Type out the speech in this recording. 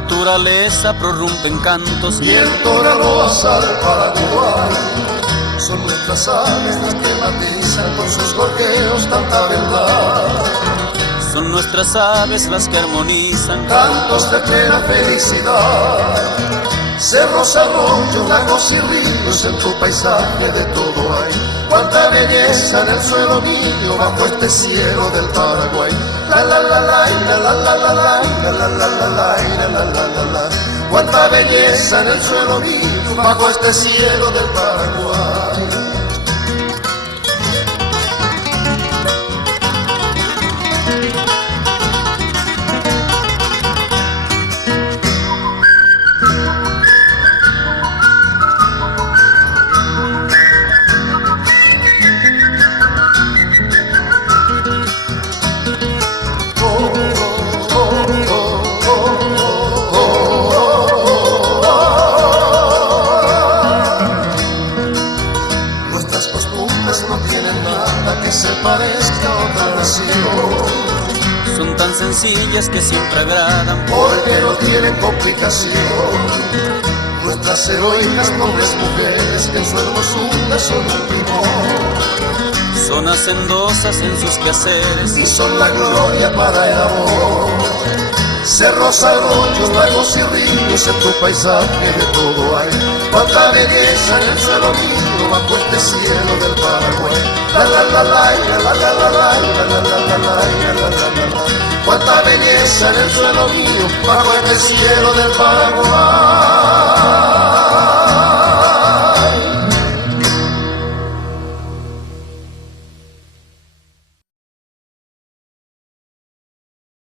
naturaleza prorrumpe en cantos y entona loas al Paraguay. Son nuestras aves las que matizan con sus gorjeos tanta verdad. Son nuestras aves las que armonizan cantos de plena felicidad. Cerros, arroyos, lagos y ríos, en tu paisaje de todo hay. Cuánta belleza en el suelo mío bajo este cielo del Paraguay. La la la la la la la la la la la la la la la la. Cuánta belleza en el suelo mío bajo este cielo del Paraguay. Son tan sencillas que siempre agradan porque no tienen complicación. Nuestras heroicas nobles mujeres que en su hermosura son un primor. Son hacendosas en sus quehaceres y son la gloria para el amor. Cerros, arroyos, lagos y ríos, en tu paisaje de todo hay. Cuánta belleza en el suelo mío bajo este cielo del Paraguay. La la la la la la la la la la la la la la. Cuánta belleza en el suelo mío bajo este cielo del Paraguay.